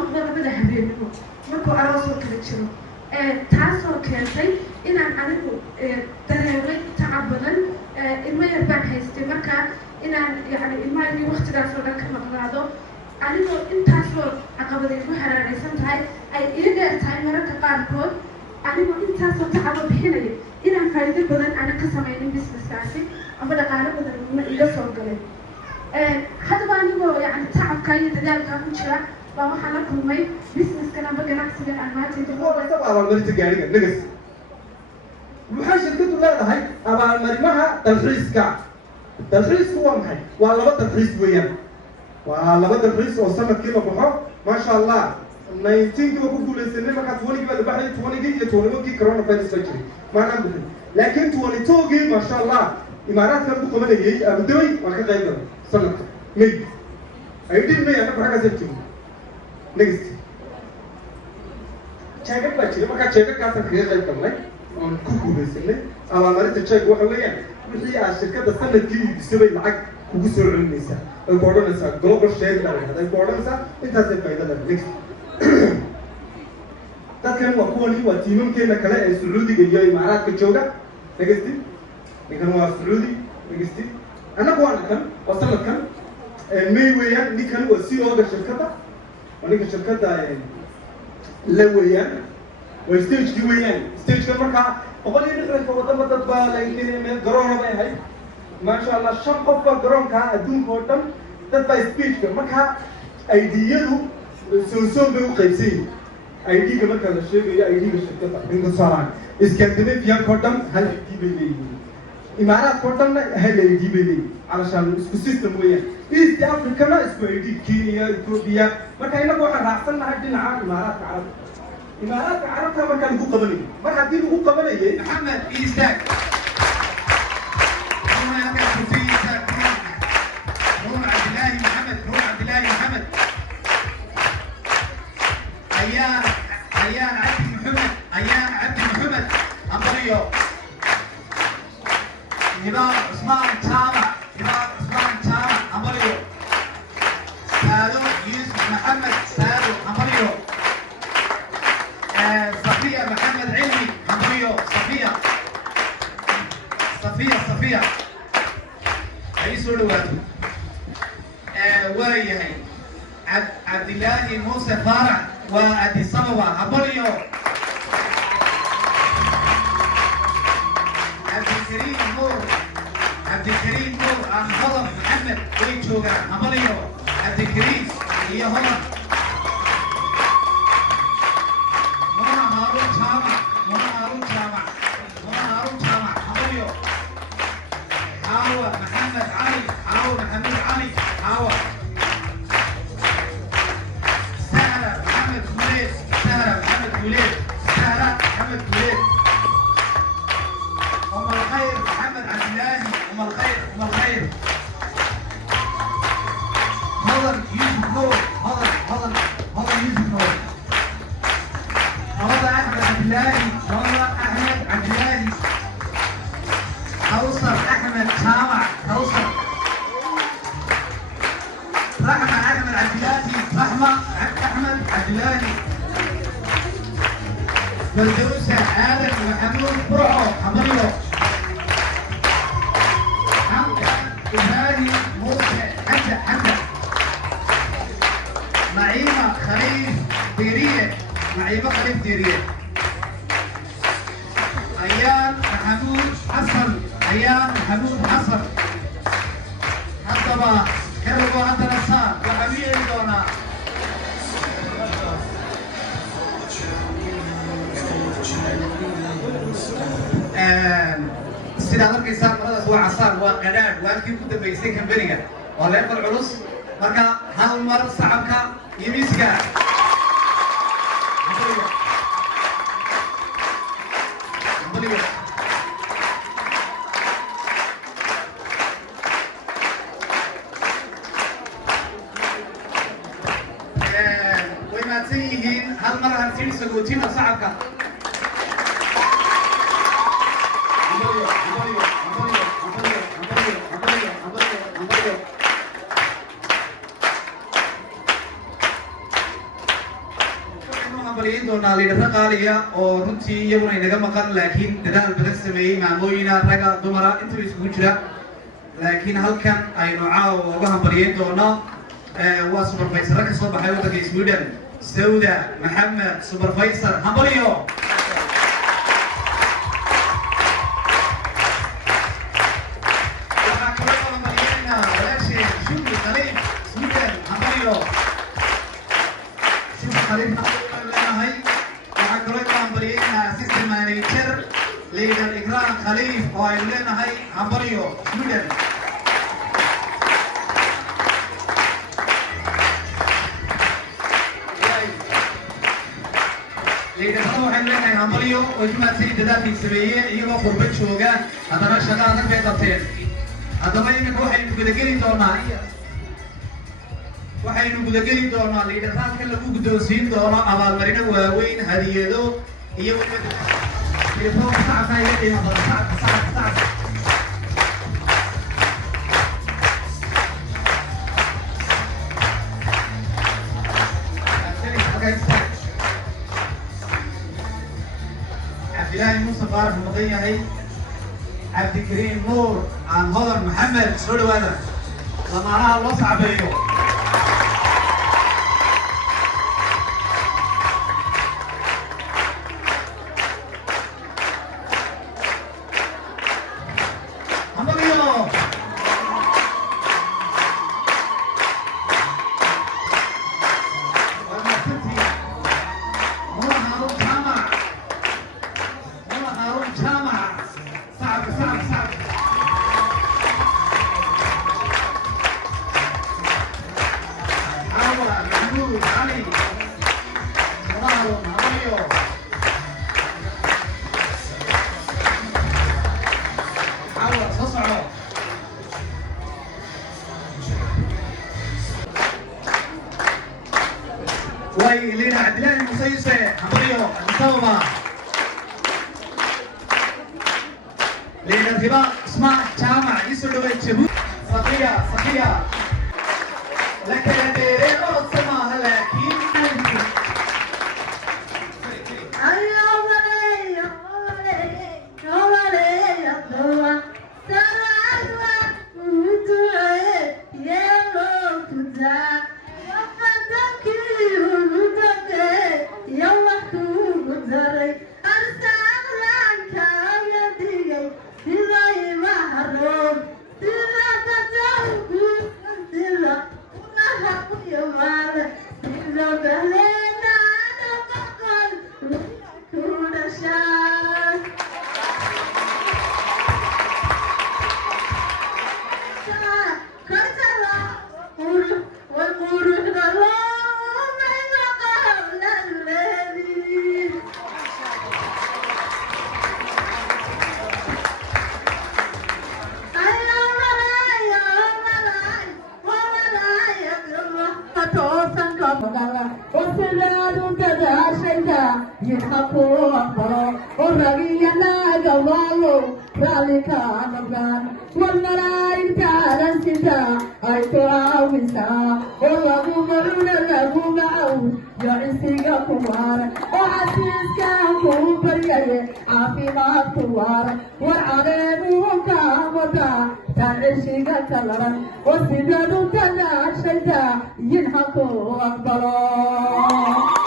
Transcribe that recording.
noqdo labada habeenimo markuu aroosoo kala jiro taasoo keentay inaan anigu dareemay tacab badan ilmo yar baan haystay markaa inaan yani ilmahagii waktigaasoo dhan ka maqnaado anigoo intaasoo caqabada igu haraaraysan tahay ay ii dheer tahay mararka qaarkood anigoo intaasoo tacabo bixinaya inaan faa'iido badan aanan ka samaynin businesskaasi ama dhaqaalo badan ma iga soo galay haddaba anigoo yani tacabkaa iyo dadaalkaa ku jira baa waxaan la kulmay businesskan amba ganacsigan aan maanta abaalmarinta gaariga negas maxaa shirkadu leedahay abaalmarimaha dalxiiska dalxiisku waa maxay waa laba dalxiis weeyaan waa laba dalxiis oo sanadkii la baxo maasha allah 19 ku guuleysanay markaa 20 baa la baxay 20 iyo 21 coronavirus baa jiray maanaan bixin laakiin 22 maasha allah imaaraadka lagu qabanayay Abu Dhabi waa ka qayb galay sanadka may ay dhib may ana xaga sabti next check baa jiray markaa check kaas ka qayb galnay oo ku guuleysanay abaalmarinta check waxa weeyaan wixii aad shirkadda sanadkii iibisay lacag kugu soo celinaysaa ay ku odhanaysaa global share ay ku odhanaysaa intaasay faa'iidada next dadkan waa kuwani waa tiimamkeena kale ee Sacuudiga iyo Imaaraadka jooga dhageysti ninkan waa Sacuudi dhageysti anagu waan kan waa sanadkan may weeyaan ninkan waa CEO-ga shirkadda waa ninka shirkadda la weeyaan waa stage-kii weeyaan stage-ka markaa boqol iyo lixdan wadamo dad baa laakiin meel garoon bay ahayd maasha allah shan qof baa garoonka adduunka oo dhan dad baa speech-ka markaa ID-yadu soo bay u qaybsan yihiin ID-ga markaa la sheegayo ID-ga shirkadda ninka saaran Scandinavian oo dhan hal ID bay leeyihiin Imaaraadka oo dhan hal ID bay leeyihiin alashaan isku system weeyaan East Africa na isku ID Kenya Ethiopia marka inagu waxaan raacsanahay dhinaca Imaaraadka Carabta إمارات عربتها مركز لقو قبلي مركز دي لقو قبلي محمد إيستاك هو يلقى الكرسي إيستاك نور عبد الله محمد نور عبد الله محمد أيان عبد محمد أيان عبد محمد أمبريو نظام عثمان تامع نظام عثمان تامع أمبريو سالو يوسف محمد سالو أمبريو صفية محمد علمي أمبريو صفية أي سؤال وياي عبد الله موسى فارع وأدي صبوة أمبريو عبد الكريم نور هضم محمد ويتشوغا أمبريو عبد الكريم هي هضم فردوسة آدم وحمود برعو حمريو حمدة إبراهيم موسى حمدة نعيمة خليل ديرية أيام محمود حسن حسبا كربو عند نصار وحبيب دونا سيدا مركي صار مرضى سوى عصار وقناد وانكي كنت بيسين كمبرية والله يقول العروس مركا هالمر صعبك يميسك وما تسيهين هالمرة هنسير سقوتين صعبك doonaa liidharo qaaliya oo runtii iyaguna inaga maqan laakiin dadaal badan sameeyey maamooyina ragga dumara intuu isugu jira laakiin halkan aynu caawa uga hambalyeyn doonaa waa supervisor ka soo baxay waddanka Sweden Sauda Maxamed supervisor hambalyo leader Ikram Khalif oo ay leenahay hambalyo Sweden leader waxay leenahay hambalyo oo jimaacay dadaalkii sameeyay iyagoo qurbo jooga hadana shaqada ka qabteen hadaba iminka waxaynu gudageli doonaa leaderka lagu guddoonsiin doono abaalmarino waaweyn hadiyado iyo يفوق صعب يدي صعب عبد الله موسى فارس مضية هي عبد الكريم نور عن هضر محمد سولو هذا لما راها الله صعب ايوه لينا عدلان المسيسة حمريو المصوبة لينا انتباه اسماء جامع يسردو بيتشبو صفية لك يديري السماء هلاكين يحقوا أخبار ورقينا قوالو ذلك نبغان والملايكة على الستا أي تعاوسا والله مرون له معه يعسيك كوار وعسيسك كوبريا عافي ما كوار والعلم وكامتا تعيشك كلرا والسداد تناشيتا ينحقوا أخبار